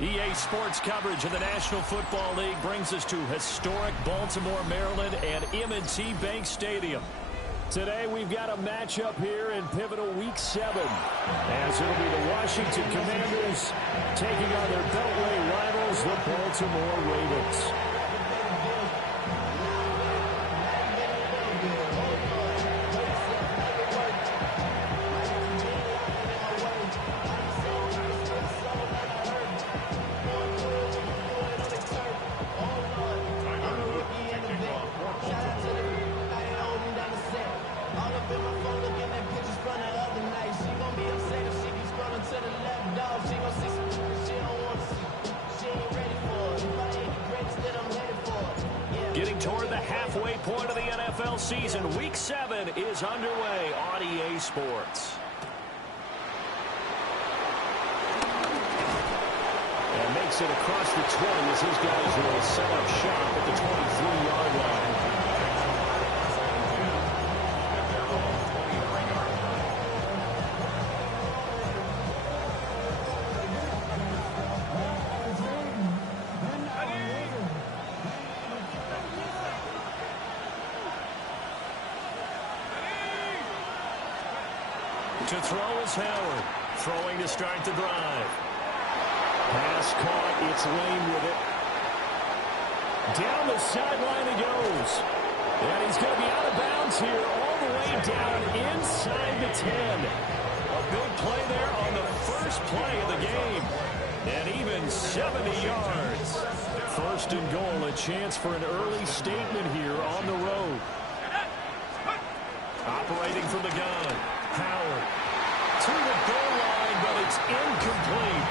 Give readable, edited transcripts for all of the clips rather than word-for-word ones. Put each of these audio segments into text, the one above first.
EA Sports coverage of the National Football League brings us to historic Baltimore, Maryland, and M&T Bank Stadium. Today, we've got a matchup here in pivotal Week 7, as it'll be the Washington Commanders taking on their Beltway rivals, the Baltimore Ravens. Getting toward the halfway point of the NFL season, Week 7 is underway on EA Sports. And makes it across the 20 as his guys will set up shop at the 23-yard line. To throw is Howard. Throwing to start the drive. Pass caught. It's Lane with it. Down the sideline he goes. And he's going to be out of bounds here all the way down inside the 10. A big play there on the first play of the game. And even 70 yards. First and goal, a chance for an early statement here on the road. Operating from the gun. Howard to the goal line, but it's incomplete.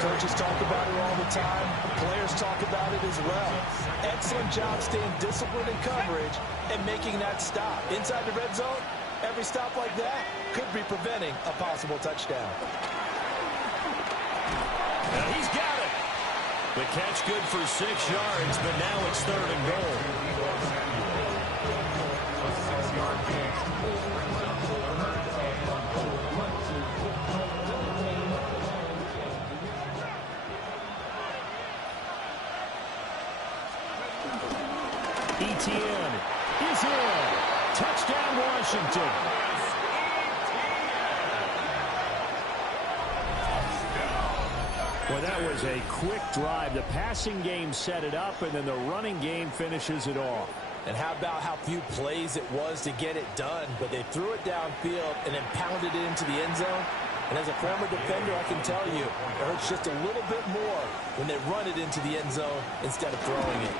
Coaches talk about it all the time. Players talk about it as well. Excellent job staying disciplined in coverage and making that stop. Inside the red zone, every stop like that could be preventing a possible touchdown. And he's got it. The catch good for 6 yards, but now it's third and goal. Etienne is in. Touchdown, Washington. Well, that was a quick drive. The passing game set it up, and then the running game finishes it off. And how about how few plays it was to get it done, but they threw it downfield and then pounded it into the end zone. And as a former defender, I can tell you, it hurts just a little bit more when they run it into the end zone instead of throwing it.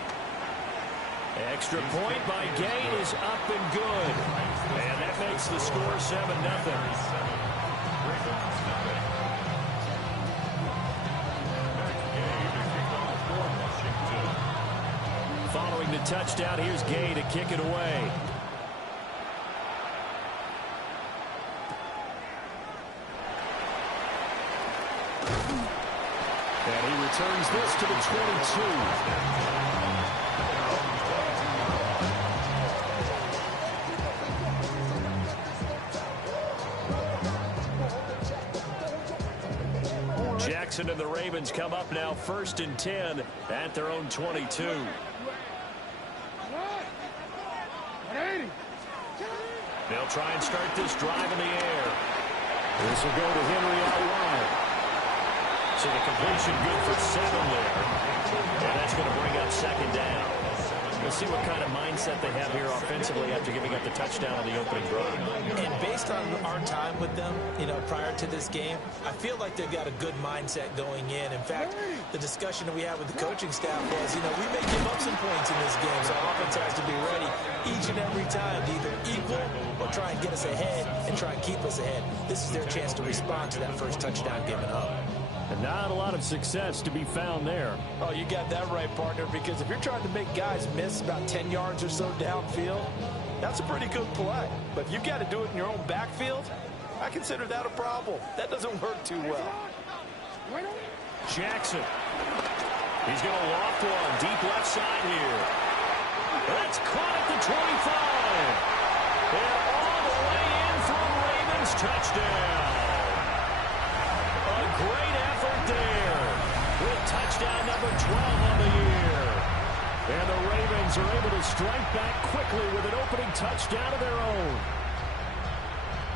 Extra point by Gay is up and good. And that makes the score 7-0. Following the touchdown, here's Gay to kick it away. And he returns this to the 22. Jackson and the Ravens come up now 1st and 10 at their own 22. They'll try and start this drive in the air. This will go to Henry out wide. So the completion good for 7 there. And that's going to bring up 2nd down. We'll see what kind of mindset they have here offensively after giving up the touchdown on the opening drive. And based on our time with them, prior to this game, I feel like they've got a good mindset going in. In fact, the discussion that we had with the coaching staff was, we may give up some points in this game, so our offense has to be ready each and every time to either equal or try and get us ahead and try and keep us ahead. This is their chance to respond to that first touchdown given up. And not a lot of success to be found there. Oh, you got that right, partner, because if you're trying to make guys miss about 10 yards or so downfield, that's a pretty good play. But if you've got to do it in your own backfield, I consider that a problem. That doesn't work too well. Jackson. He's going to loft one deep left side here. That's caught at the 25. And all the way in for a Ravens touchdown. A great effort there. touchdown number 12 on the year. And the Ravens are able to strike back quickly with an opening touchdown of their own.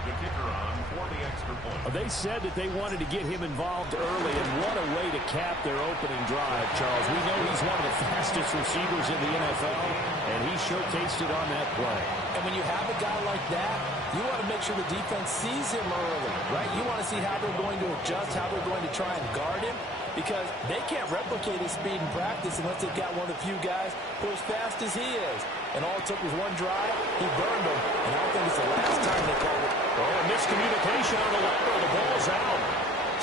The kicker on for the extra point. They said that they wanted to get him involved early, and what a way to cap their opening drive, Charles. We know he's one of the fastest receivers in the NFL, and he showcased it on that play. And when you have a guy like that, you want to make sure the defense sees him early, right? You want to see how they're going to adjust, how they're going to try and guard him, because they can't replicate his speed in practice unless they've got one of the few guys who are as fast as he is. And all it took was one drive, he burned them, and I don't think it's the last time they called it. Oh, miscommunication on the lateral. The ball's out.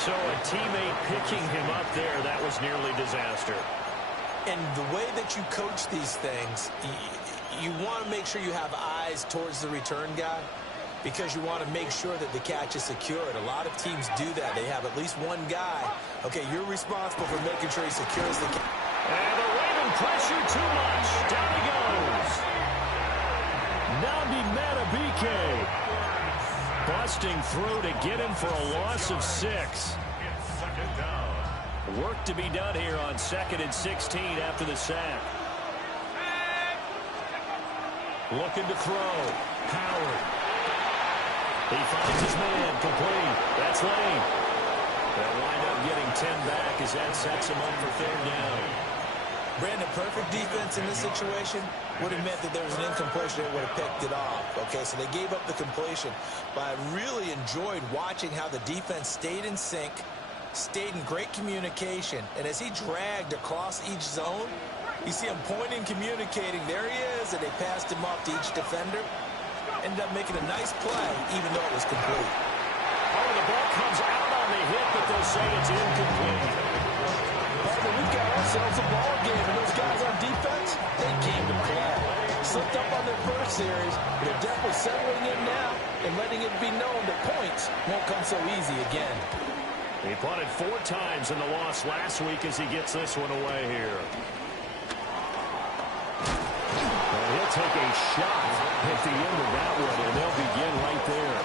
So a teammate picking him up there, that was nearly disaster. And the way that you coach these things, you want to make sure you have eyes towards the return guy, because you want to make sure that the catch is secured. A lot of teams do that. They have at least one guy. Okay, you're responsible for making sure he secures the catch. And the Raven pressure too much. Down he goes. Nnamdi Madubuike busting through to get him for a loss of 6. It's second down. Work to be done here on 2nd and 16 after the sack. Looking to throw. Howard. He finds his man, complete. That's Lane. They'll wind up getting 10 back as that sets him up for 3rd down. Brandon, perfect defense in this situation would have meant that there was an incompletion that would have picked it off. Okay, so they gave up the completion. But I really enjoyed watching how the defense stayed in sync, stayed in great communication, and as he dragged across each zone, you see him pointing, communicating. There he is, and they passed him off to each defender. Ended up making a nice play, even though it was complete. Oh, the ball comes out on the hit, but they'll say it's incomplete. Partner, we've got ourselves a ball game, and those guys on defense, they came to play. Slipped up on their first series, but they're definitely settling in now and letting it be known that points won't come so easy again. He punted 4 times in the loss last week as he gets this one away here. He'll take a shot at the end of that one, and they'll begin right there.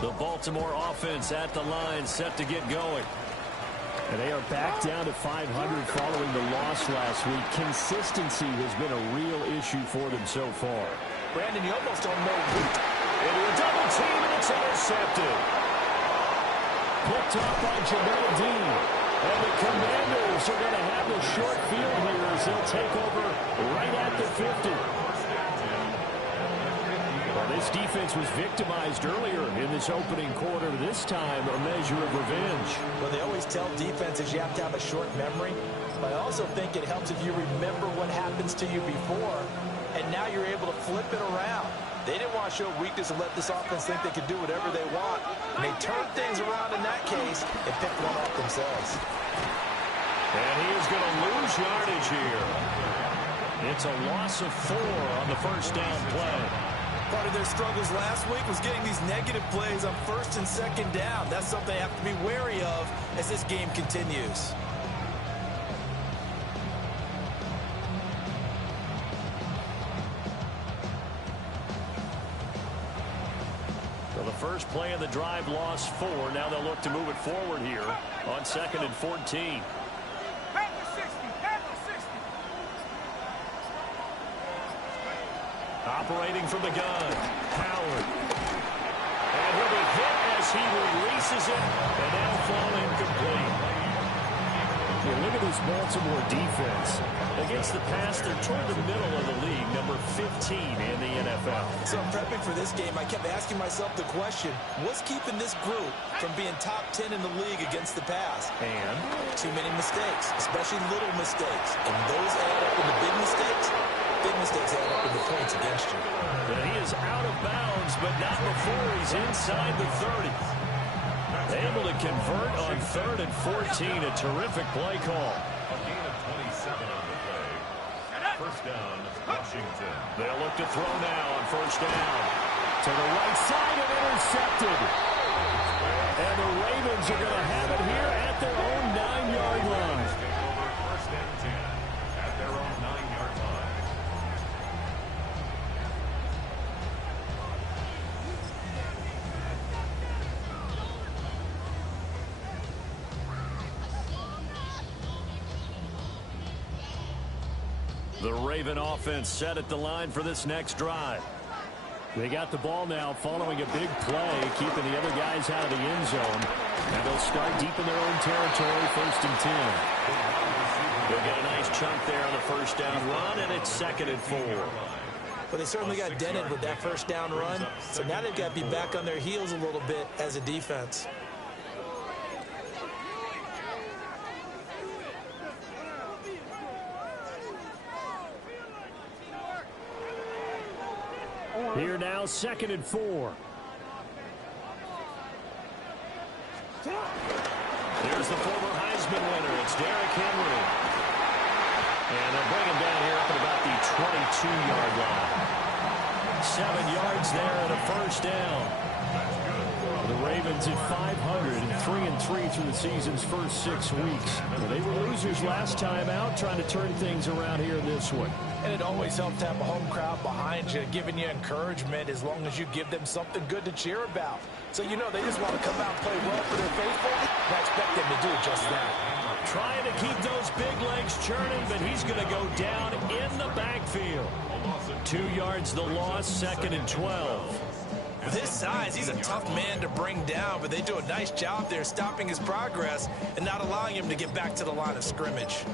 The Baltimore offense at the line, set to get going. And they are back down to 500 following the loss last week. Consistency has been a real issue for them so far. Brandon, you almost don't know into a double team, and it's intercepted. Picked off by Jamel Dean. And the Commanders are going to have a short field here as they'll take over right at the 50. Well, this defense was victimized earlier in this opening quarter. This time, a measure of revenge. Well, they always tell defenses you have to have a short memory. But I also think it helps if you remember what happens to you before, and now you're able to flip it around. They didn't want to show weakness and let this offense think they could do whatever they want. And they turned things around in that case and picked one up themselves. And he is going to lose yardage here. It's a loss of 4 on the first down play. Part of their struggles last week was getting these negative plays on 1st and 2nd down. That's something they have to be wary of as this game continues. First play of the drive, lost 4. Now they'll look to move it forward here on 2nd and 14. Operating from the gun, Howard. And he'll be hit as he releases it, and now fall incomplete. Yeah, look at this Baltimore defense. Against the pass, they're toward the middle of the league, number 15 in the NFL. So prepping for this game, I kept asking myself the question, what's keeping this group from being top 10 in the league against the pass? And? Too many mistakes, especially little mistakes. And those add up into big mistakes. Big mistakes add up into points against you. And he is out of bounds, but not before he's inside the 30. Able to convert on 3rd and 14. A terrific play call. A gain of 27 on the play. First down, Washington. They'll look to throw now on 1st down. To the right side and intercepted. And the Ravens are going to have it here at their own 9-yard line. Take over 1st and 10 at their own 9-yard line. The Raven offense set at the line for this next drive. They got the ball now following a big play, keeping the other guys out of the end zone. And they'll start deep in their own territory, 1st and 10. They'll get a nice chunk there on the first down run, and it's 2nd and 4. Well, they certainly got dented with that first down run, so now they've got to be back on their heels a little bit as a defense. Here now, 2nd and 4. There's the former Heisman winner. It's Derrick Henry. And they'll bring him down here up at about the 22-yard line. 7 yards there and a first down. The Ravens at 500 and 3-3 through the season's first 6 weeks. They were losers last time out, trying to turn things around here in this one. And it always helps to have a home crowd behind you, giving you encouragement as long as you give them something good to cheer about. So you know they just want to come out and play well for their faithful. I expect them to do just that. Trying to keep those big legs churning, but he's going to go down in the backfield. 2 yards the loss, 2nd and 12. With his size, he's a tough man to bring down, but they do a nice job there stopping his progress and not allowing him to get back to the line of scrimmage.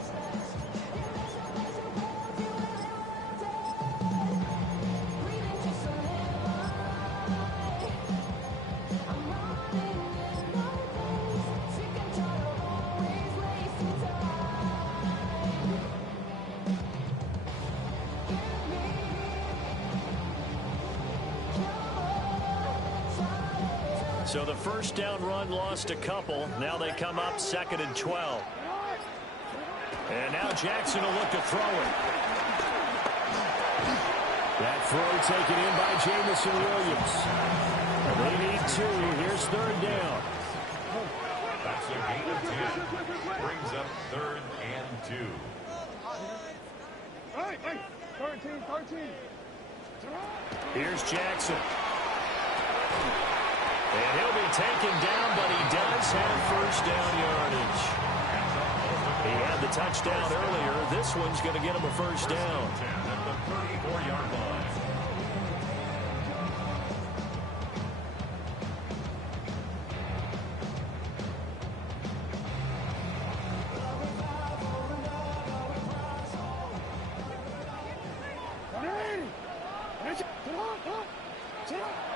So the first down run lost a couple. Now they come up 2nd and 12. And now Jackson will look to throw it. That throw taken in by Jamison Williams. They need 2. Here's 3rd down. That's a gain of 10. Brings up 3rd and 2. Hey, 13. Here's Jackson. And he'll be taken down, but he does have first down yardage. He had the touchdown earlier. This one's going to get him a first down. At the 34-yard line.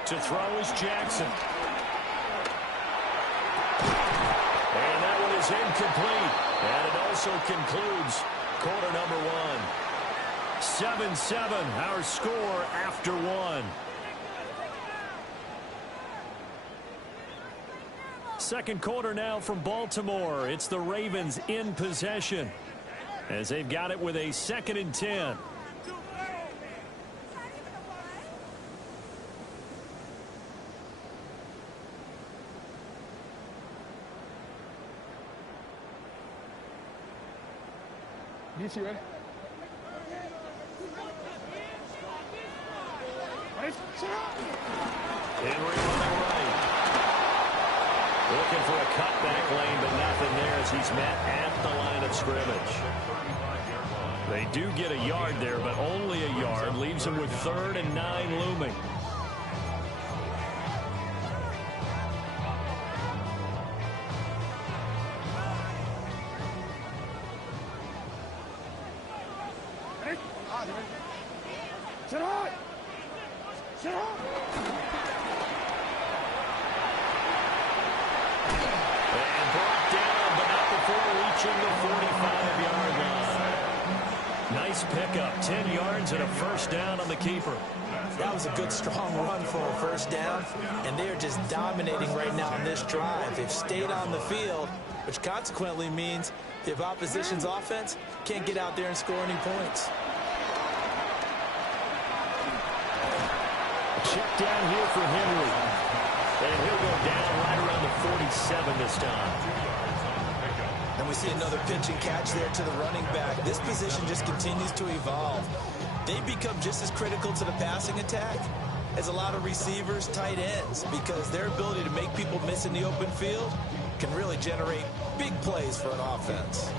To throw is Jackson. And that one is incomplete. And it also concludes quarter number 1. 7-7, our score after 1. Second quarter now from Baltimore. It's the Ravens in possession as they've got it with a 2nd and 10. DC, ready? Henry on the right. Looking for a cutback lane, but nothing there as he's met at the line of scrimmage. They do get a yard there, but only a yard. Leaves him with 3rd and 9 looming. Pickup, 10 yards and a first down on the keeper. That was a good, strong run for a first down, and they're just dominating right now in this drive. They've stayed on the field, which consequently means the opposition's offense can't get out there and score any points. Check down here for Henry. And he'll go down right around the 47 this time. And we see another pitch and catch there to the running back. This position just continues to evolve. They become just as critical to the passing attack as a lot of receivers, tight ends, because their ability to make people miss in the open field can really generate big plays for an offense.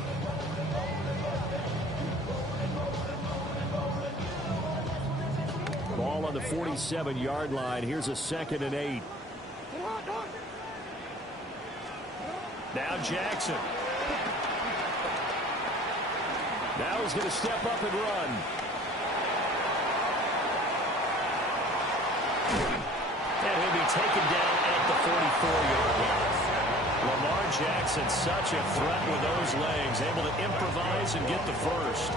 on the 47-yard line. Here's a 2nd and 8. Now Jackson. Now he's going to step up and run. And he'll be taken down at the 44-yard line. Lamar Jackson, such a threat with those legs, able to improvise and get the first.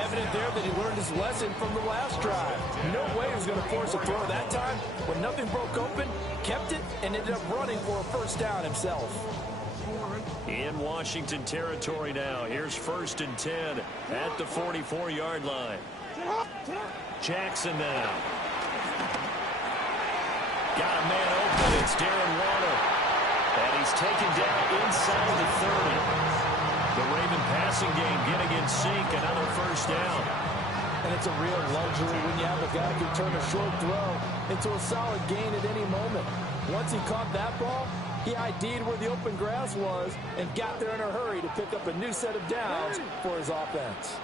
Evident there that he learned his lesson from the last drive. No way he was going to force a throw that time. When nothing broke open, kept it, and ended up running for a first down himself. In Washington territory now. Here's 1st and 10 at the 44-yard line. Jackson now. Got a man open. It's Darren Waller. And he's taken down inside the 30. The Raven passing game getting in sync. Another first down. And it's a real luxury when you have a guy who can turn a short throw into a solid gain at any moment. Once he caught that ball, he ID'd where the open grass was and got there in a hurry to pick up a new set of downs for his offense.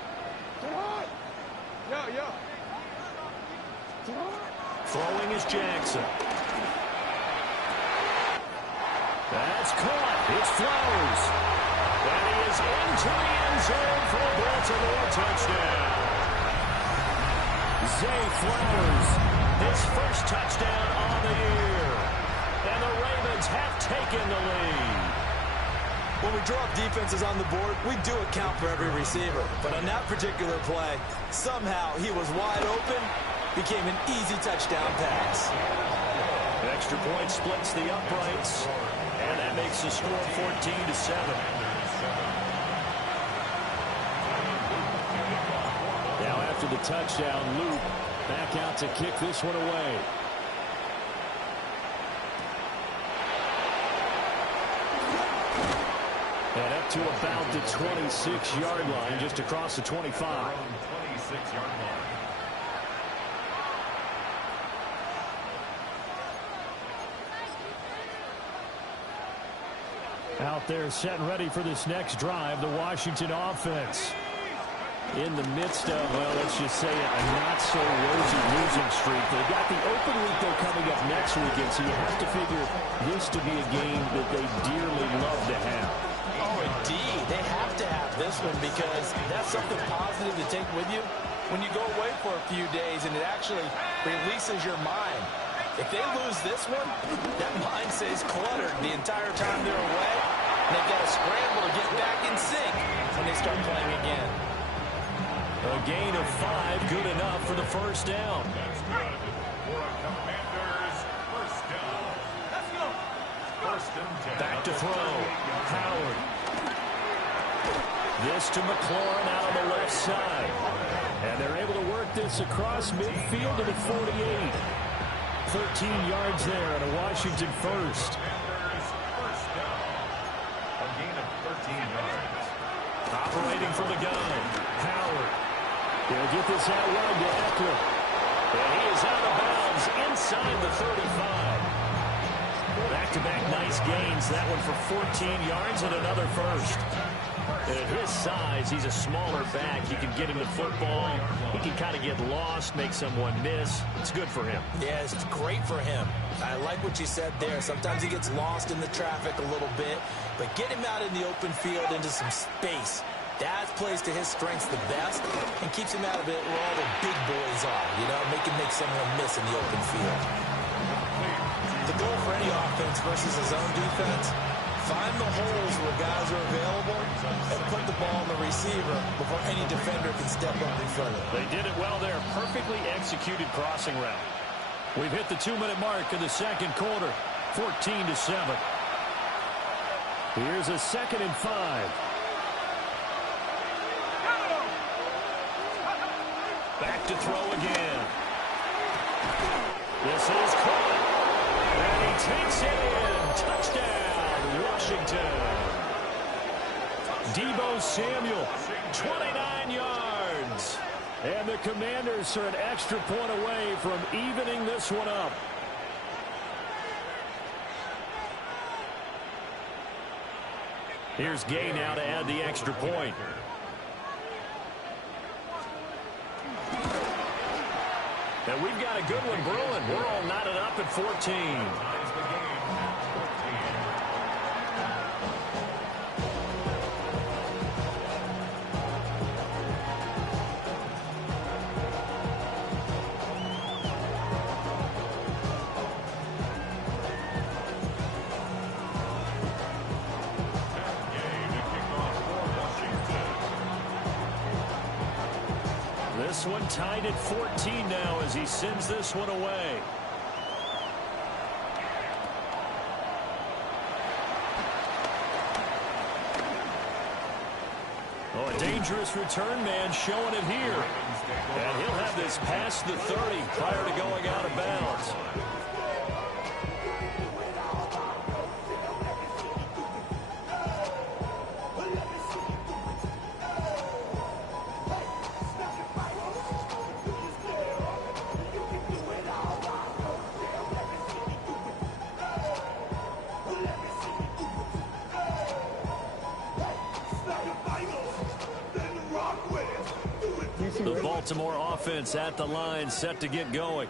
Throwing is Jackson. That's caught. It's Flowers. And he is into the end zone for a Baltimore touchdown. Zay Flowers, his first touchdown on the year. And the Ravens have taken the lead. When we draw up defenses on the board, we do account for every receiver. But on that particular play, somehow he was wide open, became an easy touchdown pass. Extra point splits the uprights, and that makes the score 14-7. Now after the touchdown, Luke back out to kick this one away. And up to about the 26-yard line, just across the 25. 26-yard line. Out there set and ready for this next drive, the Washington offense. In the midst of, well, let's just say a not-so-rosy losing streak. They got the open week, though, coming up next weekend, so you have to figure this to be a game that they dearly love to have. Oh, indeed. They have to have this one because that's something positive to take with you when you go away for a few days and it actually releases your mind. If they lose this one, that mind stays cluttered the entire time they're away, and they've got to scramble to get back in sync when they start playing again. A gain of 5, good enough for the first down. That's good for a Commanders first down. Let's go. 1st and 10. Back to throw. Howard. This to McLaurin out on the left side. And they're able to work this across midfield to the 48. 13 yards there and a Washington first. Commanders first down. A gain of 13 yards. Operating from the gun. Howard. He'll get this out wide to Eckler. And he is out of bounds inside the 35. Back-to-back nice gains. That one for 14 yards and another first. And at his size, he's a smaller back. You can get him the football. He can kind of get lost, make someone miss. It's good for him. Yeah, it's great for him. I like what you said there. Sometimes he gets lost in the traffic a little bit, but get him out in the open field into some space. That plays to his strengths the best and keeps him out of it where all the big boys are, you know, make someone miss in the open field. The goal for any offense versus his own defense, find the holes where guys are available and put the ball on the receiver before any defender can step up in front of it. They did it well there. Perfectly executed crossing route. We've hit the 2-minute mark in the second quarter. 14-7. Here's a 2nd and 5. Back to throw again. This is caught. And he takes it in. Touchdown, Washington. Deebo Samuel, 29 yards. And the Commanders are an extra point away from evening this one up. Here's Gay now to add the extra point. And we've got a good one brewing. We're all knotted up at 14. Ties the game at 14. Game to kick off for Washington. This one tied at 14 now as he sends this one away. Oh, a dangerous return man showing it here. And he'll have this past the 30 prior to going out of bounds. The Baltimore offense at the line, set to get going.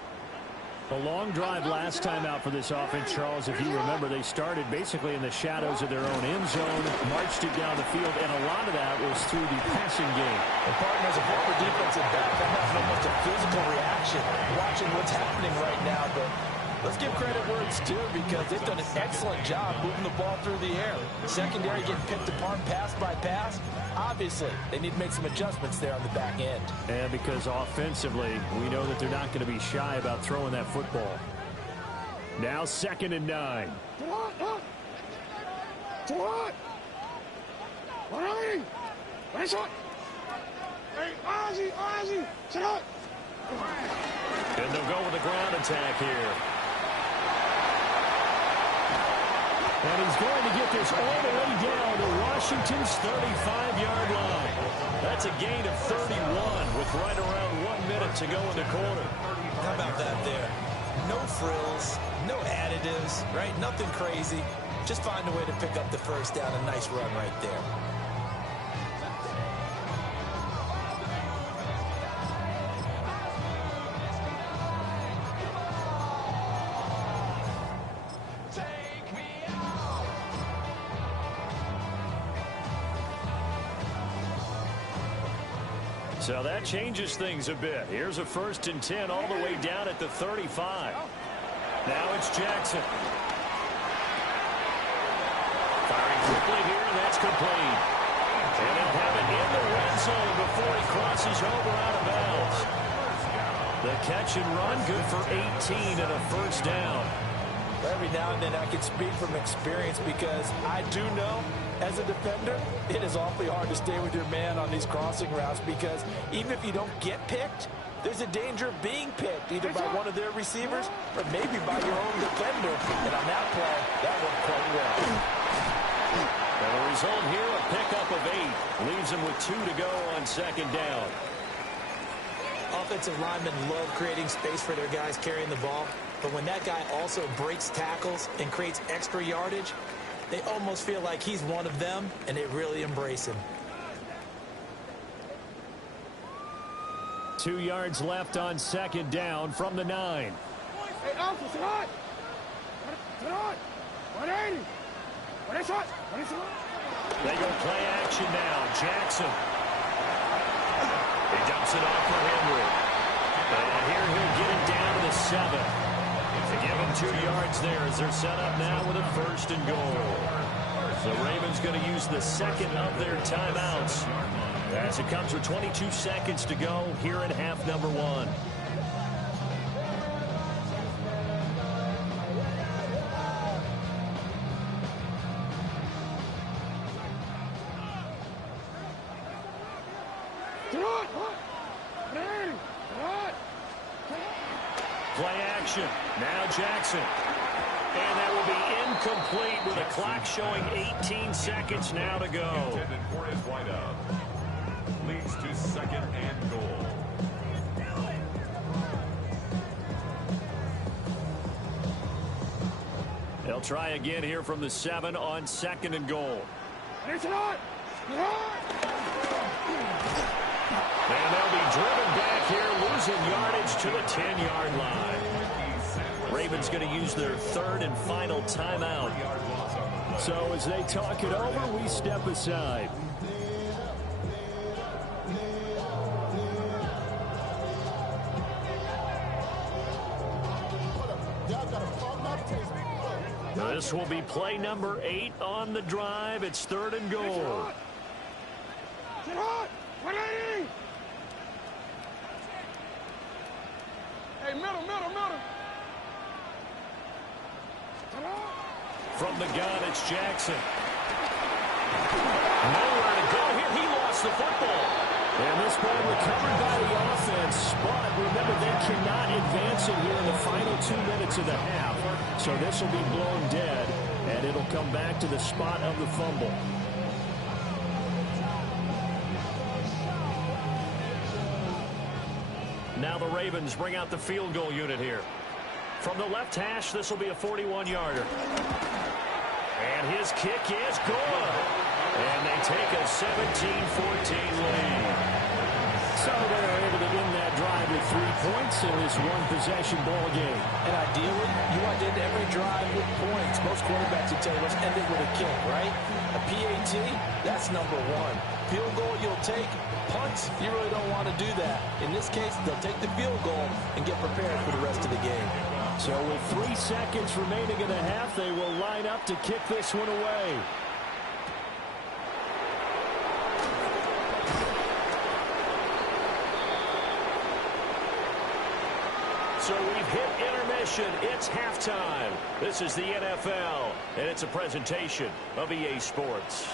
A long drive last time out for this offense, Charles. If you remember, they started basically in the shadows of their own end zone, marched it down the field, and a lot of that was through the passing game. And partner, as a former defensive back, that has almost a physical reaction watching what's happening right now. But let's give credit where it's due because they've done an excellent job moving the ball through the air. Secondary getting picked apart pass by pass. Obviously, they need to make some adjustments there on the back end. And because offensively, we know that they're not going to be shy about throwing that football. Now 2nd and 9. And they'll go with a ground attack here. And he's going to get this all the way down to Washington's 35-yard line. That's a gain of 31 with right around 1 minute to go in the quarter. How about that there? No frills, no additives, right? Nothing crazy. Just find a way to pick up the first down. A nice run right there. So that changes things a bit. Here's a 1st and 10 all the way down at the 35. Now it's Jackson. Firing quickly here, and that's complete. And they'll have it in the red zone before he crosses over out of bounds. The catch and run, good for 18 and a 1st down. Every now and then I can speak from experience because I do know as a defender, it is awfully hard to stay with your man on these crossing routes because even if you don't get picked, there's a danger of being picked either by one of their receivers or maybe by your own defender. And on that play, that worked quite well. And the result here, a pickup of 8. Leaves him with 2 to go on 2nd down. Offensive linemen love creating space for their guys carrying the ball. But when that guy also breaks tackles and creates extra yardage, they almost feel like he's one of them, and they really embrace him. 2 yards left on 2nd down from the 9. Hey, Alpha, sit on! Sit on! 180! What is it? They go play action now. Jackson. He dumps it off for Henry. And here he'll get it down to the 7. To give him 2 yards there as they're set up now with a 1st and goal. The Ravens going to use the 2nd of their timeouts as it comes with 22 seconds to go here in half number 1. Play action. Now Jackson. And that will be incomplete with a clock showing 18 seconds now to go. Intended for his wideout. Leads to 2nd and goal. They'll try again here from the 7 on 2nd and goal. It's not! And they'll be driven back here, losing yardage to the 10-yard line. Ravens going to use their third and final timeout. So as they talk it over, we step aside. This will be play number 8 on the drive. It's 3rd and goal. Sit hot! 180! Hey, middle. Sit hot! From the gun, it's Jackson. Nowhere to go here. He lost the football. And this ball recovered by the offense, but remember they cannot advance it here in the final 2 minutes of the half. So this will be blown dead, and it'll come back to the spot of the fumble. Now the Ravens bring out the field goal unit here. From the left hash, this will be a 41-yarder. And his kick is good. And they take a 17-14 lead. So they're able to win that drive with 3 points in this one-possession ball game. And ideally, you want to end every drive with points. Most quarterbacks would tell you, let's end it with a kick, right? A PAT, that's number 1. Field goal you'll take. Punts, you really don't want to do that. In this case, they'll take the field goal and get prepared for the rest of the game. So with 3 seconds remaining in the half, they will line up to kick this one away. So we've hit intermission. It's halftime. This is the NFL, and it's a presentation of EA Sports.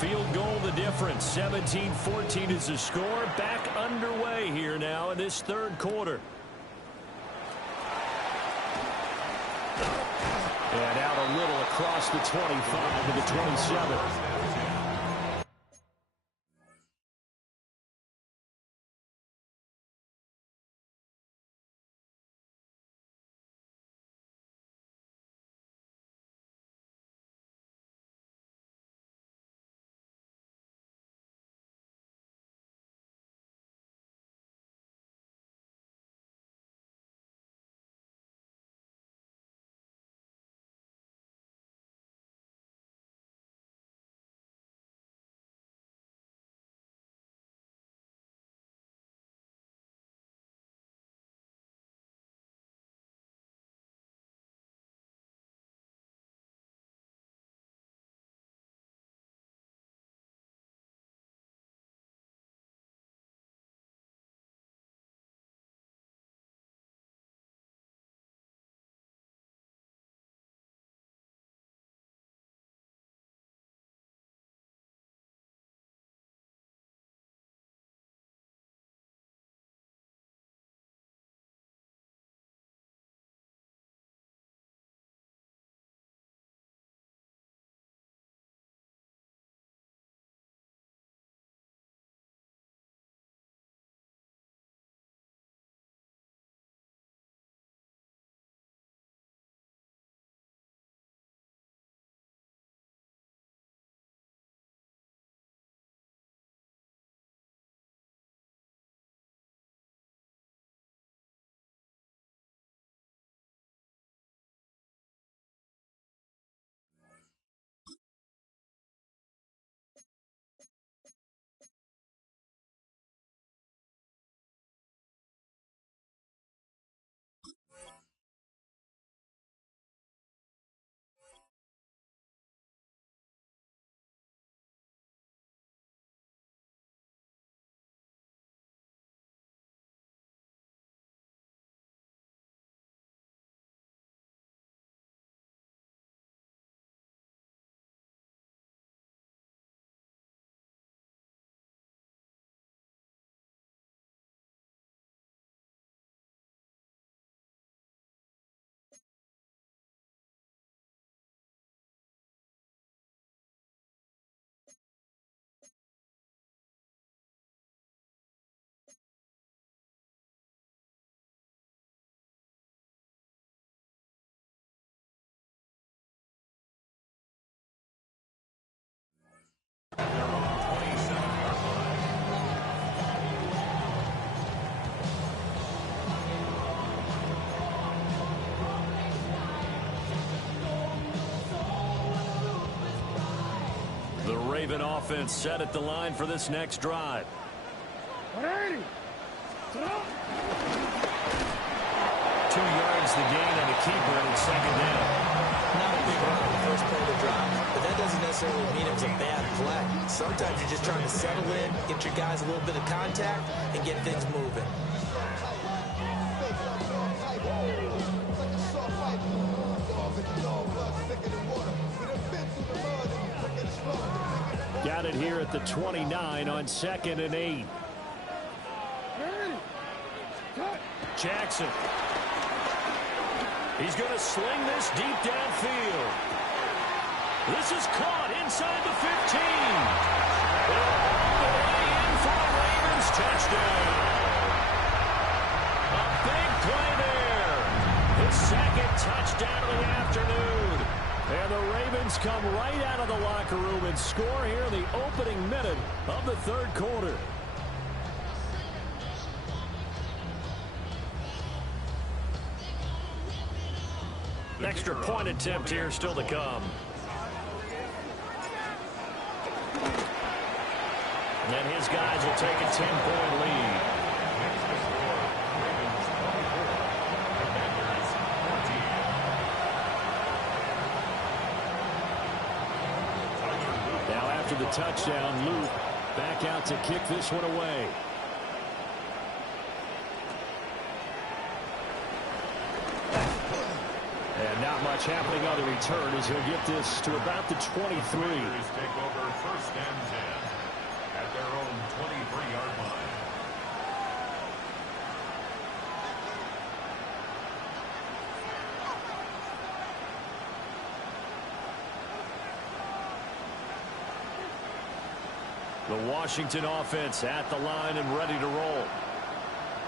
Field goal the difference. 17-14 is the score. Back underway here now in this 3rd quarter. And out a little across the 25 to the 27. Raven offense set at the line for this next drive. 180. 2 yards the gain on the keeper, and it's second down. Not a big run on the first play of the drive, but that doesn't necessarily mean it was a bad play. Sometimes you're just trying to settle in, get your guys a little bit of contact, and get things moving. Got it here at the 29 on 2nd and 8. Jackson. He's going to sling this deep downfield. This is caught inside the 15. All the way in for a Ravens touchdown. A big play there. His second touchdown of the afternoon. And the Ravens come right out of the locker room and score here in the opening minute of the third quarter. Extra point attempt here still to come. And his guys will take a 10-point lead. Now after the touchdown, Luke back out to kick this one away. And not much happening on the return as he'll get this to about the 23. Take over 1st and 10 at their own 23-yard line. The Washington offense at the line and ready to roll.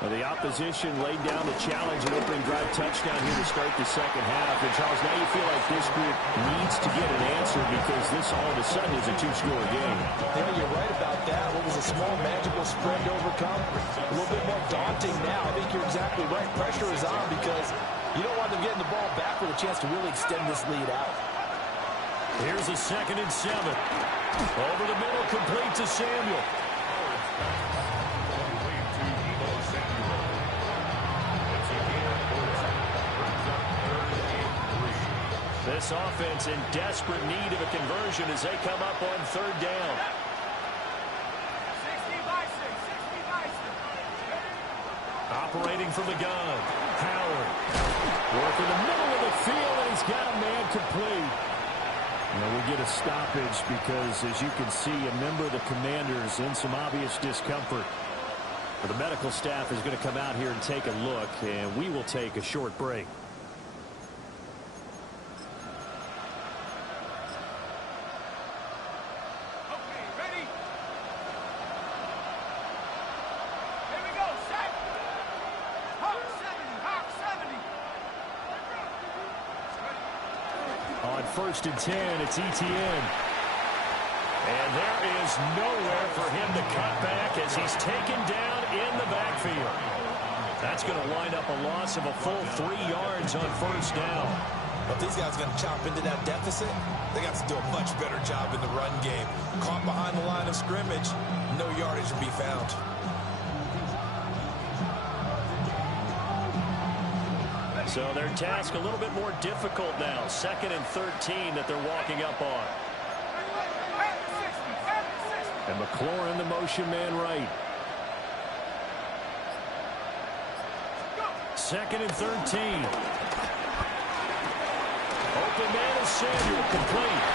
Well, the opposition laid down the challenge and opening drive touchdown here to start the second half. And, Charles, now you feel like this group needs to get an answer because this all of a sudden is a 2-score game. Yeah, you're right about that. What was a small magical spread to overcome? A little bit more daunting now. I think you're exactly right. Pressure is on because you don't want them getting the ball back with a chance to really extend this lead out. Here's a 2nd and 7. Over the middle, complete to Samuel. This offense in desperate need of a conversion as they come up on 3rd down. 60-by-6. Operating from the gun. Howard. Working the middle of the field, and he's got a man complete. We get a stoppage because, as you can see, a member of the Commanders in some obvious discomfort. But the medical staff is going to come out here and take a look, and we will take a short break. On 1st and 10, it's Etienne. And there is nowhere for him to cut back as he's taken down in the backfield. That's going to wind up a loss of a full 3 yards on 1st down. But these guys are going to chop into that deficit. They got to do a much better job in the run game. Caught behind the line of scrimmage, no yardage to be found. So their task a little bit more difficult now. 2nd and 13 that they're walking up on. And McLaurin, the motion man right. 2nd and 13. Open man is Samuel, complete.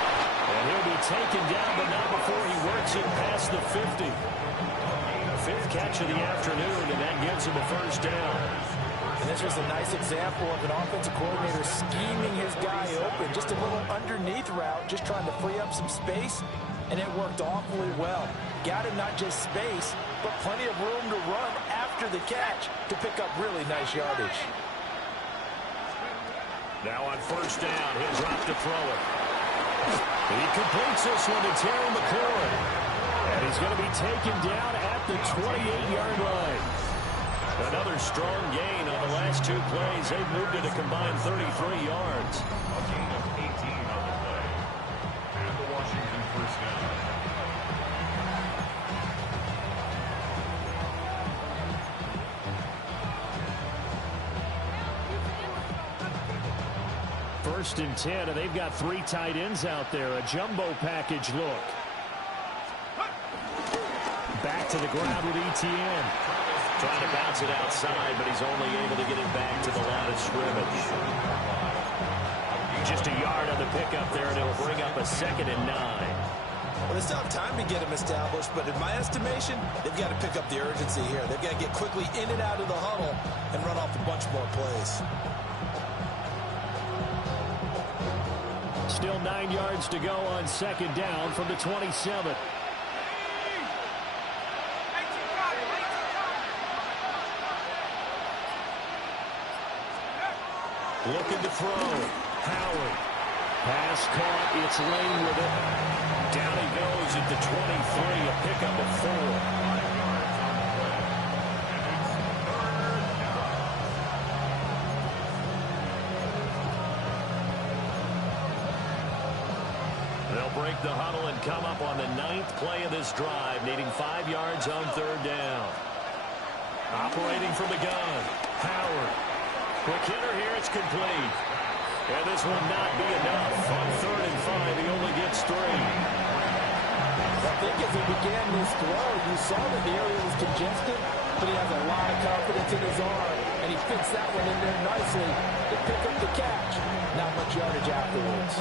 And he'll be taken down, but not before he works it past the 50. 5th catch of the afternoon, and that gives him a 1st down. And this was a nice example of an offensive coordinator scheming his guy open. Just a little underneath route, just trying to free up some space, and it worked awfully well. Got him not just space, but plenty of room to run after the catch to pick up really nice yardage. Now on 1st down, he'll drop to throw it. He completes this one to Terry McLaurin. And he's going to be taken down at the 28-yard line. Another strong gain on the last 2 plays. They've moved it a combined 33 yards. A gain of 18 on the play. And the Washington 1st down. 1st and 10, and they've got 3 tight ends out there. A jumbo package look. Back to the ground with Etienne. Trying to bounce it outside, but he's only able to get it back to the line of scrimmage. Just a yard on the pickup there, and it'll bring up a 2nd and 9. Well, they still have time to get him established, but in my estimation, they've got to pick up the urgency here. They've got to get quickly in and out of the huddle and run off a bunch more plays. Still 9 yards to go on 2nd down from the 27. Looking to throw. Howard. Pass caught. It's Lane with it. Down he goes at the 23. A pickup of 4. They'll break the huddle and come up on the 9th play of this drive, needing 5 yards on 3rd down. Operating from the gun. Howard. Quick hitter here, it's complete. And this will not be enough. On 3rd and 5, he only gets 3. I think as he began this throw, you saw that the area was congested, but he has a lot of confidence in his arm, and he fits that one in there nicely to pick up the catch. Not much yardage afterwards.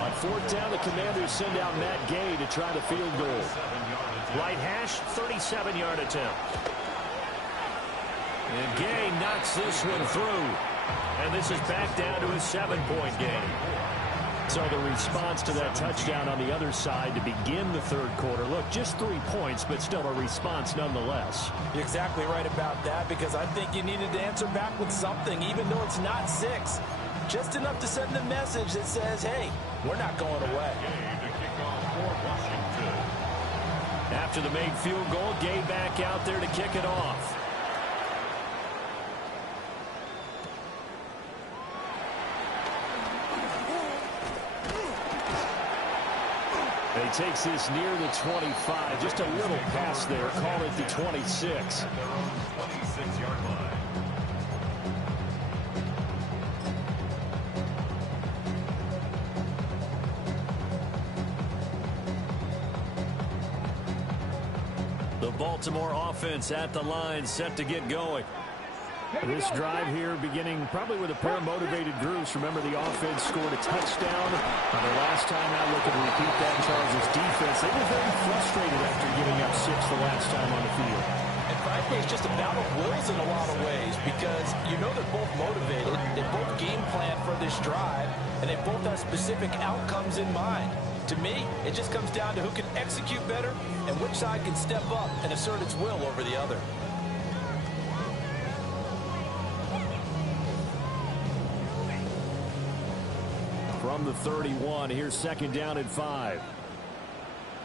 On 4th down, the Commanders send out Matt Gay to try the field goal. Right hash, 37-yard attempt. And Gay knocks this one through. And this is back down to a 7-point game. So the response to that touchdown on the other side to begin the 3rd quarter. Look, just 3 points, but still a response nonetheless. You're exactly right about that, because I think you needed to answer back with something, even though it's not 6. Just enough to send the message that says, hey, we're not going away. After the made field goal, Gay back out there to kick it off. He takes this near the 25. Just a little pass there. Call it the 26. The Baltimore offense at the line, set to get going. This drive here beginning probably with a pair of motivated groups. Remember, the offense scored a touchdown. The last time out, looking to repeat that in Charles' defense. They were very frustrated after giving up 6 the last time on the field. And frankly, it's just a battle of wills in a lot of ways, because you know they're both motivated. They both game plan for this drive, and they both have specific outcomes in mind. To me, it just comes down to who can execute better and which side can step up and assert its will over the other. From the 31, here's 2nd down and 5.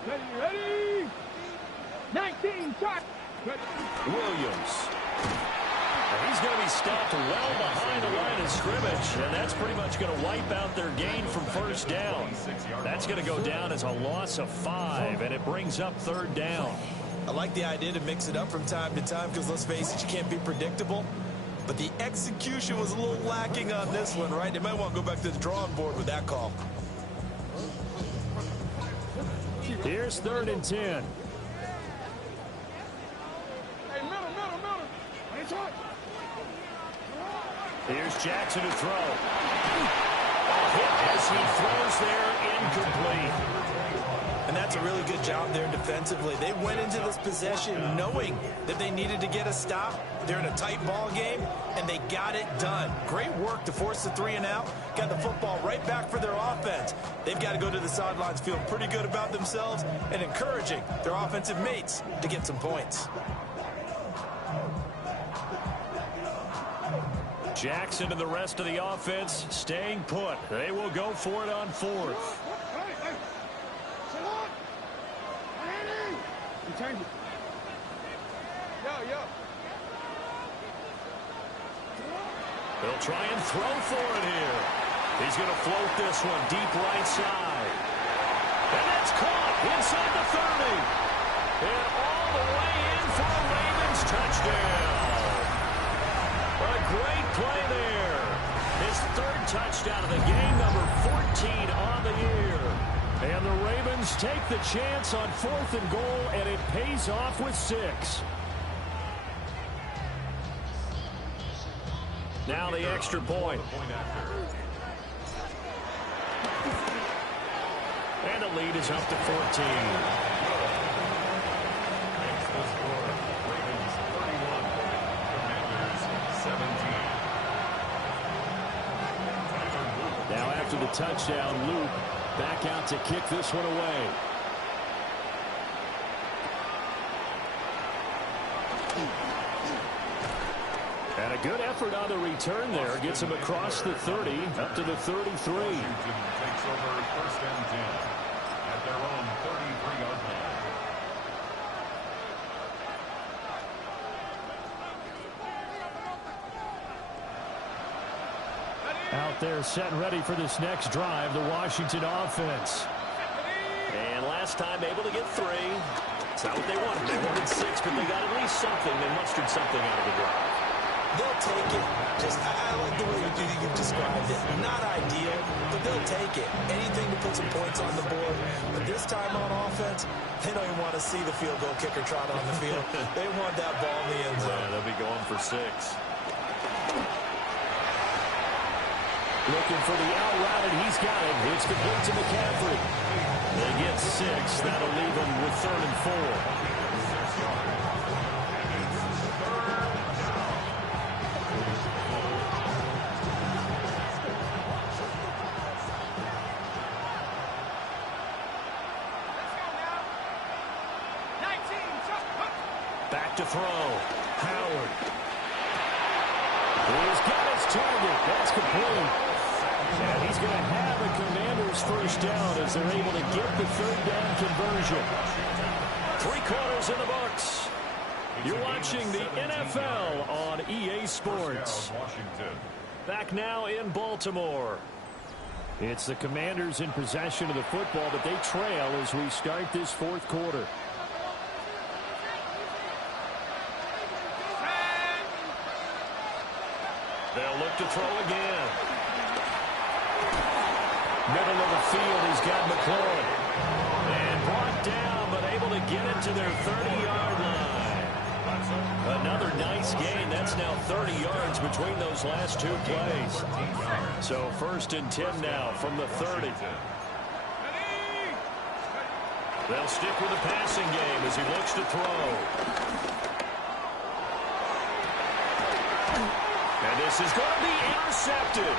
Ready? 19, shot. Williams. He's going to be stopped well behind the line of scrimmage, and that's pretty much going to wipe out their gain from 1st down. That's going to go down as a loss of 5, and it brings up 3rd down. I like the idea to mix it up from time to time, because let's face it, you can't be predictable. But the execution was a little lacking on this one, right? They might want to go back to the drawing board with that call. Here's 3rd and 10. Hey, middle. Nice one. Here's Jackson to throw. Hit as he throws there, incomplete. And that's a really good job there defensively. They went into this possession knowing that they needed to get a stop. They're in a tight ball game, and they got it done. Great work to force the 3 and out. Got the football right back for their offense. They've got to go to the sidelines feeling pretty good about themselves and encouraging their offensive mates to get some points. Jackson and the rest of the offense staying put. They will go for it on 4th. Hey. Sit on. Ready? You change it. Yo. They'll try and throw for it here. He's going to float this one deep right side. And that's caught inside the 30. And all the way in for a Ravens touchdown. play there. His third touchdown of the game, number 14 on the year. And the Ravens take the chance on 4th and goal, and it pays off with 6. Now the extra point. And the lead is up to 14. Now after the touchdown, Luke back out to kick this one away. And a good effort on the return there. Gets him across the 30, up to the 33. Washington takes over 1st and 10 at their own 33-yard line. Out there set and ready for this next drive, the Washington offense. And last time able to get 3. It's not what they wanted. They wanted 6, but they got at least something. They mustered something out of the drive. They'll take it. I like the way you described it. Not ideal, but they'll take it. Anything to put some points on the board. But this time on offense, they don't even want to see the field goal kicker trot on the field. They want that ball in the end zone. Yeah, they'll be going for 6. Looking for the out route, and he's got it. It's complete to McCaffrey. They get 6. That'll leave them with 3rd and 4. Back to throw. Howard. He's got his target. That's complete. And he's going to have a Commanders first down as they're able to get the 3rd down conversion. 3 quarters in the books. You're watching the NFL on EA Sports. Back now in Baltimore. It's the Commanders in possession of the football, but they trail as we start this 4th quarter. They'll look to throw again. Middle of the field, he's got McLaurin. And brought down, but able to get it to their 30-yard line. Another nice gain. That's now 30 yards between those last 2 plays. So 1st and 10 now from the 30. They'll stick with the passing game as he looks to throw. And this is going to be intercepted.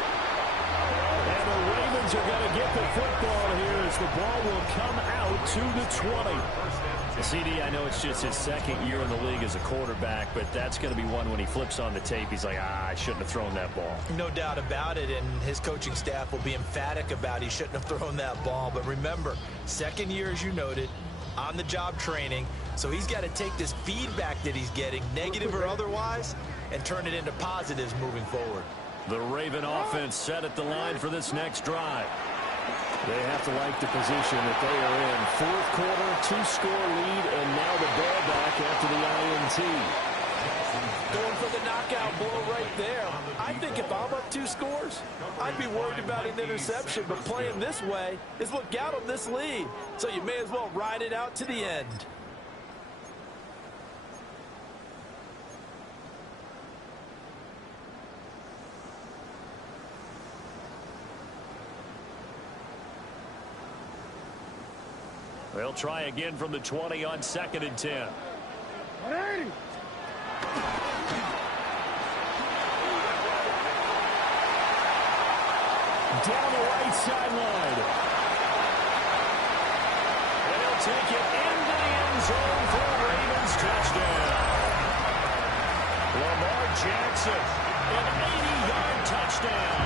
And the Ravens are going to get the football here as the ball will come out to the 20. CD, I know it's just his 2nd year in the league as a quarterback, but that's going to be one when he flips on the tape, he's like, I shouldn't have thrown that ball. No doubt about it, and his coaching staff will be emphatic about he shouldn't have thrown that ball. But remember, 2nd year, as you noted, on-the-job training, so he's got to take this feedback that he's getting, negative or otherwise, and turn it into positives moving forward. The Raven offense set at the line for this next drive. They have to like the position that they are in. 4th quarter, 2-score lead, and now the ball back after the INT. Going for the knockout blow right there. I think if I'm up 2 scores, I'd be worried about an interception, but playing this way is what got them this lead. So you may as well ride it out to the end. They'll try again from the 20 on 2nd and 10. 180. Down the right sideline. And he'll take it into the end zone for a Ravens touchdown. Lamar Jackson, an 80-yard touchdown.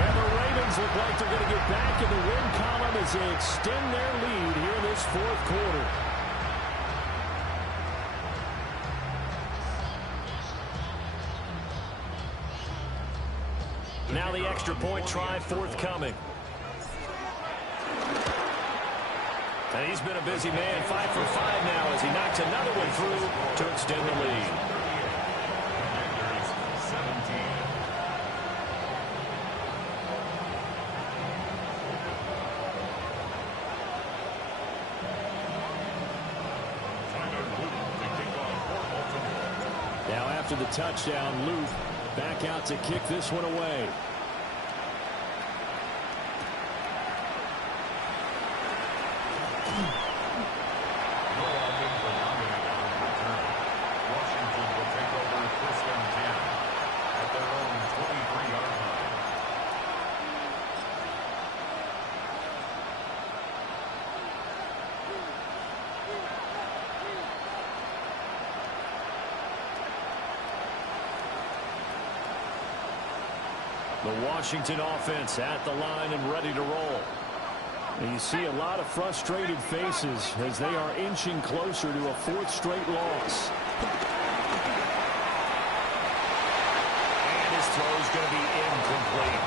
And the Ravens look like they're going to get back in the win column as they extend their lead here in this 4th quarter. Now the extra point try forthcoming. And he's been a busy man, 5 for 5 now as he knocks another one through to extend the lead. Now after the touchdown, Luke back out to kick this one away. Washington will take over 1st and 10 at their own 23-yard line. The Washington offense at the line and ready to roll. And you see a lot of frustrated faces as they are inching closer to a 4th straight loss. And his throw is going to be incomplete.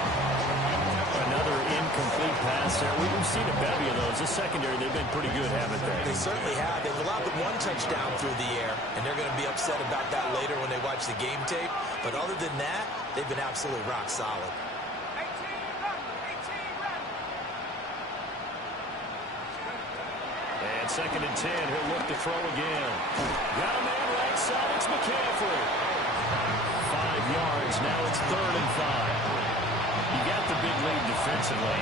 Another incomplete pass there. We've seen a bevy of those. The secondary, they've been pretty good, haven't they? They certainly have. They've allowed the 1 touchdown through the air, and they're going to be upset about that later when they watch the game tape. But other than that, they've been absolutely rock solid. And 2nd and 10, he'll look to throw again. Got a man right side, it's McCaffrey. 5 yards, now it's 3rd and 5. You got the big lead defensively.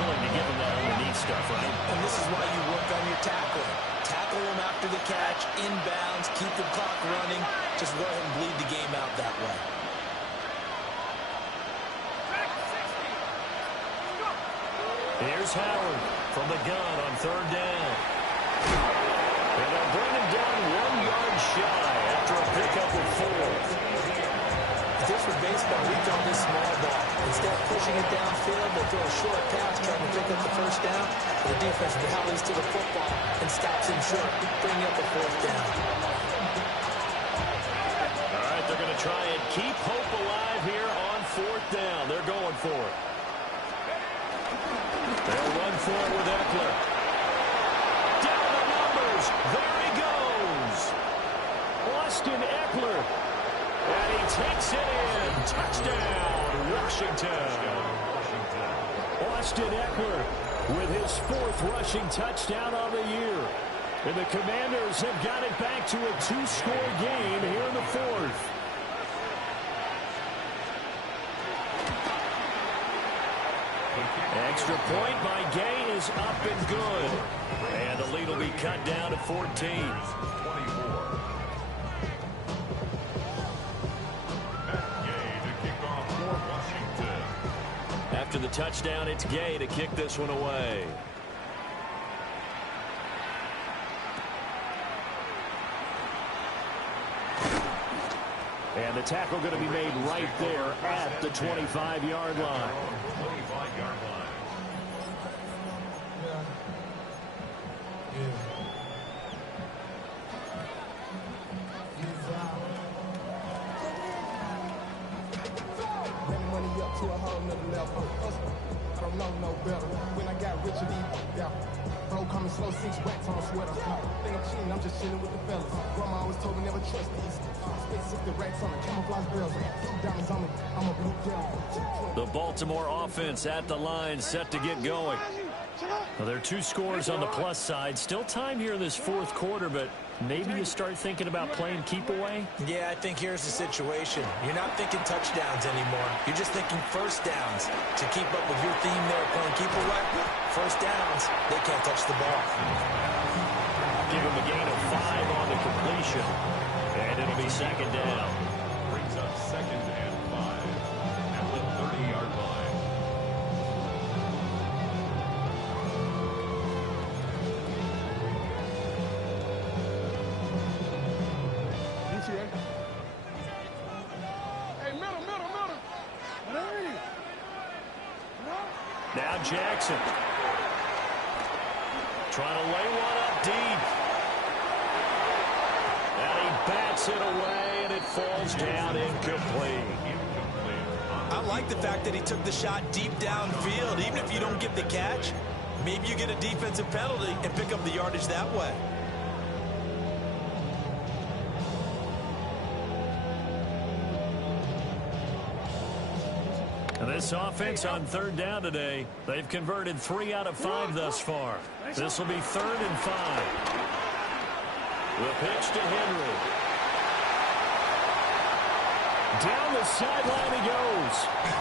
Willing to give him that underneath stuff, right? And this is why you work on your tackling. Tackle him after the catch, inbounds, keep the clock running. Just go ahead and bleed the game out that way. Here's Howard from the gun on 3rd down. And they'll bring him down 1 yard shy after a pickup of 4. If this was baseball, we throw this small ball. Instead of pushing it downfield, they throw a short pass trying to pick up the 1st down. The defense rallies to the football and stops him short, bringing up the 4th down. All right, they're going to try and keep hope alive here on 4th down. They're going for it. They'll run for it with Eckler. Down the numbers. There he goes. Austin Eckler. And he takes it in. Touchdown, Washington. Austin Eckler with his 4th rushing touchdown of the year. And the Commanders have got it back to a 2-score game here in the 4th. Extra point by Gay is up and good. And the lead will be cut down to 14. 24. After the touchdown, it's Gay to kick this one away. And the tackle going to be made right there at the 25-yard line. 25-yard line. Money up to a whole nother level. I don't know no better. When I got rich and deep, bro, coming slow, 6 racks on a sweater. Think I'm cheating, I'm just chilling with the fellas. Grandma always told me never trust these. Spit 60 racks on the camouflage bills. 2 diamonds on me, I'm a blue devil. The Baltimore offense at the line, set to get going. Well, there are 2 scores on the plus side. Still time here in this 4th quarter, but maybe you start thinking about playing keep away? Yeah, I think here's the situation. You're not thinking touchdowns anymore. You're just thinking 1st downs. To keep up with your theme there, playing keep away, 1st downs, they can't touch the ball. Give him a gain of 5 on the completion. And it'll be 2nd down. Brings up 2nd and 5 at the 30-yard line. Now Jackson. Trying to lay one up deep. And he bats it away, and it falls down incomplete. I like the fact that he took the shot deep downfield. Even if you don't get the catch, maybe you get a defensive penalty and pick up the yardage that way. And this offense on 3rd down today, they've converted 3 out of 5 thus far. This will be 3rd and 5. The pitch to Henry. Down the sideline he goes.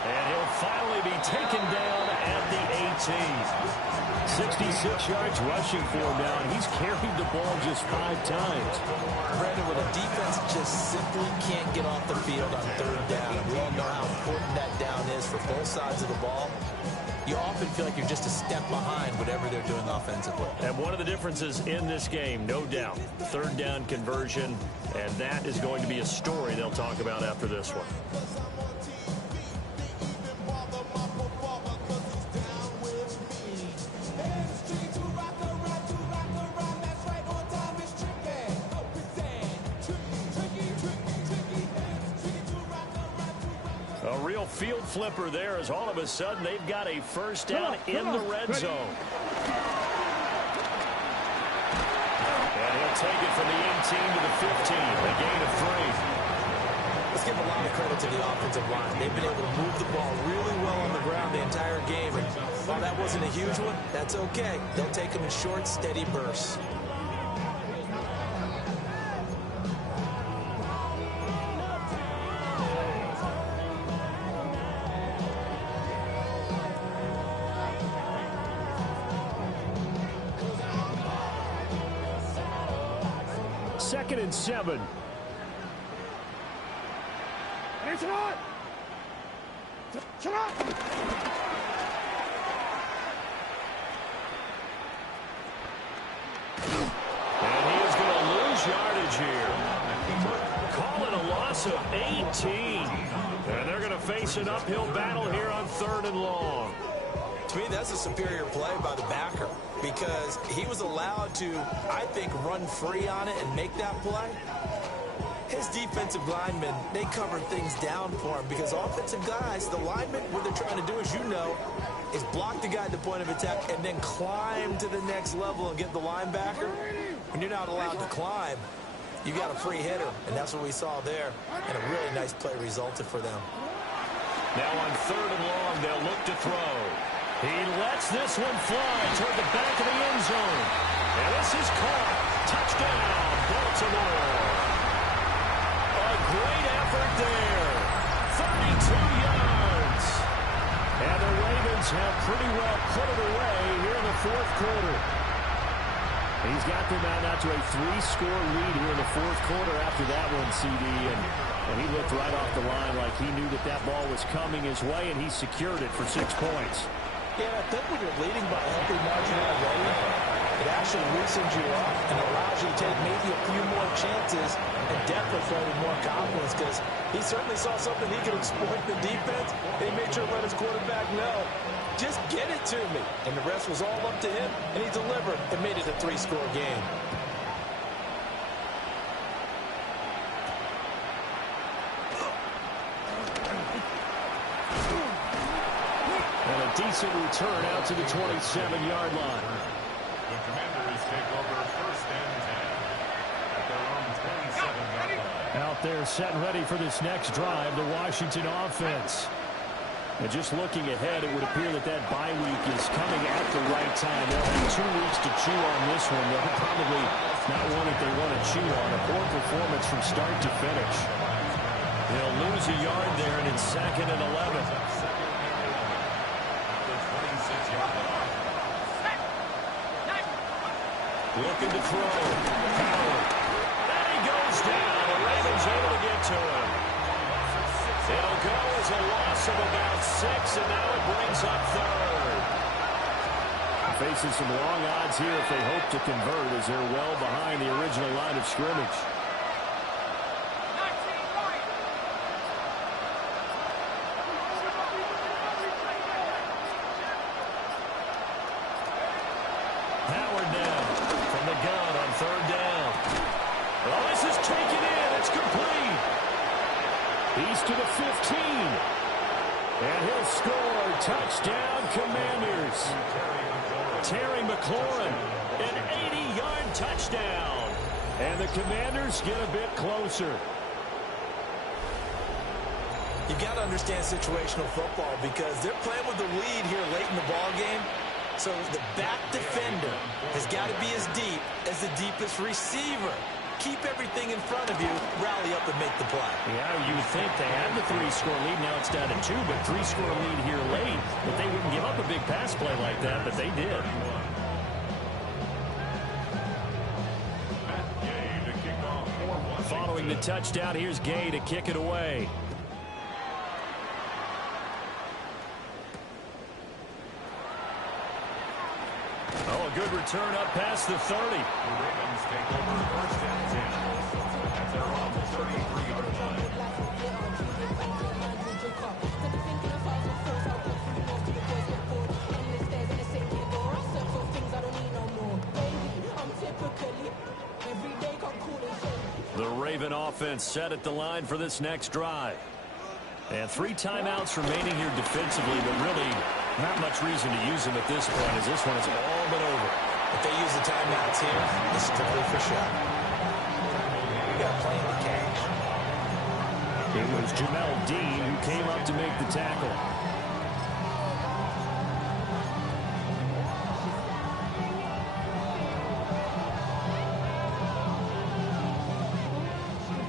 And he'll finally be taken down at the 18. 66 yards rushing for him now, and he's carried the ball just 5 times. Brandon, when a defense just simply can't get off the field on third down, and we all know how important that down is for both sides of the ball, you often feel like you're just a step behind whatever they're doing offensively. And one of the differences in this game, no doubt, third down conversion, and that is going to be a story they'll talk about after this one. A real field flipper there as all of a sudden they've got a first down in the red zone. And he'll take it from the 18 to the 15, a gain of 3. Let's give a lot of credit to the offensive line. They've been able to move the ball really well on the ground the entire game. And while that wasn't a huge one, that's okay. They'll take them in short, steady bursts. Second and 7. It's not. And he is going to lose yardage here. Call it a loss of 18. And they're going to face an uphill battle here on 3rd and long. To me, that's a superior play by the backer because he was allowed to, I think, run free on it and make that play. His defensive linemen, they cover things down for him because offensive guys, the linemen, what they're trying to do, as you know, is block the guy at the point of attack and then climb to the next level and get the linebacker. When you're not allowed to climb, you got a free hitter, and that's what we saw there. And a really nice play resulted for them. Now on 3rd and long, they'll look to throw. He lets this one fly toward the back of the end zone. And this is caught. Touchdown, Baltimore. A great effort there. 32 yards. And the Ravens have pretty well put it away here in the 4th quarter. He's got them out to a 3-score lead here in the 4th quarter after that one, CD. And he looked right off the line like he knew that ball was coming his way, and he secured it for 6 points. Yeah, I think when you're leading by a healthy margin already, it actually loosens you up and allows you to take maybe a few more chances and definitely play with more confidence because he certainly saw something he could exploit the defense. He made sure to let his quarterback know, just get it to me. And the rest was all up to him, and he delivered and made it a 3-score game. And a decent return out to the 27-yard line. The Commanders take over 1st and 10 at their own 27-yard line. Out there set and ready for this next drive, the Washington offense. And just looking ahead, it would appear that bye week is coming at the right time. They'll have 2 weeks to chew on this one. They'll probably not one that they want to chew on. A poor performance from start to finish. They'll lose a yard there, and it's 2nd and 11. Looking to throw. Howard. And he goes down. The Ravens able to get to him. It'll go as a loss of about 6, and now it brings up 3rd. Facing some long odds here if they hope to convert as they're well behind the original line of scrimmage. Howard now from the gun on 3rd down. Oh, this is taken in. It's complete. He's to the 15. And he'll score. Touchdown, Commanders. Terry McLaurin, an 80-yard touchdown. And the Commanders get a bit closer. You got to understand situational football because they're playing with the lead here late in the ball game. So the back defender has got to be as deep as the deepest receiver. keep everything in front of you, rally up and make the play. Yeah, you would think they had the 3-score lead. Now it's down to 2, but 3-score lead here late. But they wouldn't give up a big pass play like that, but they did. Following the touchdown, here's Gay to kick it away. Oh, a good return up past the 30. The Ravens take over first and 10. At their own 33-yard line. The Raven offense set at the line for this next drive. And 3 timeouts remaining here defensively, but really not much reason to use them at this point, as this one is all but over. If they use the timeouts here, it's strictly for shot. We got plenty of cash. It was Jamel Dean who came up to make the tackle.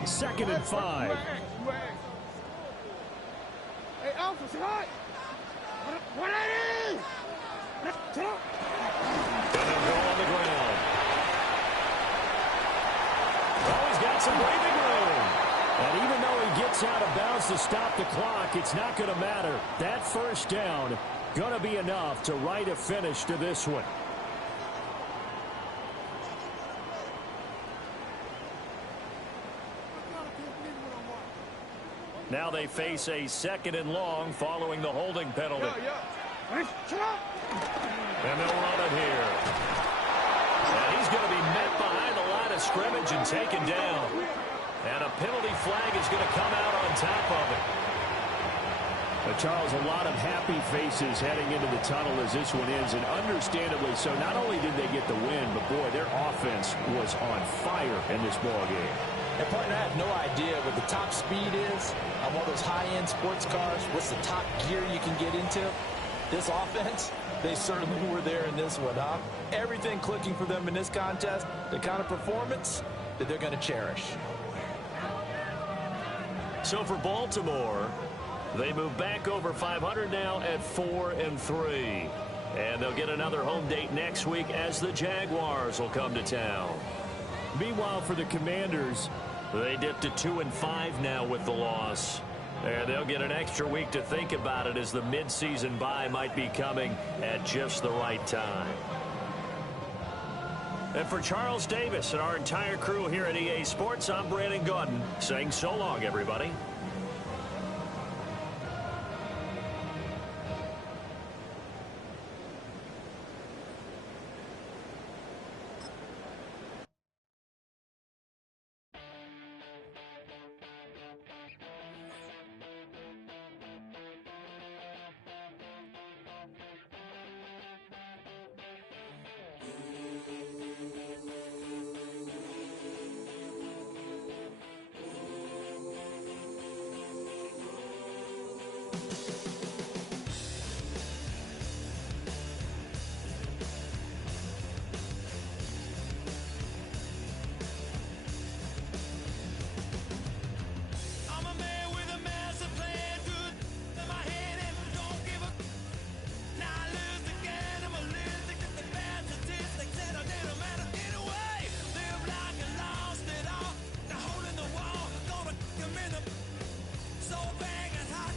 Second and 5. Hey, Alpha, say hi. What it is? And they'll go on the ground. Oh, he's got some breathing room. And even though he gets out of bounds to stop the clock, it's not going to matter. That first down going to be enough to write a finish to this one. Now they face a 2nd and long following the holding penalty. And they'll run it here. And he's going to be met behind the line of scrimmage and taken down. And a penalty flag is going to come out on top of it. Charles, a lot of happy faces heading into the tunnel as this one ends, and understandably so. Not only did they get the win, but boy, their offense was on fire in this ball game. And partner, I have no idea what the top speed is on one of those high-end sports cars. What's the top gear you can get into? This offense, they certainly were there in this one, huh? Everything clicking for them in this contest, the kind of performance that they're going to cherish. So for Baltimore, they move back over 500 now at 4-3. And they'll get another home date next week as the Jaguars will come to town. Meanwhile, for the Commanders, they dipped to 2-5 now with the loss. And they'll get an extra week to think about it as the midseason bye might be coming at just the right time. And for Charles Davis and our entire crew here at EA Sports, I'm Brandon Gaudin saying so long, everybody.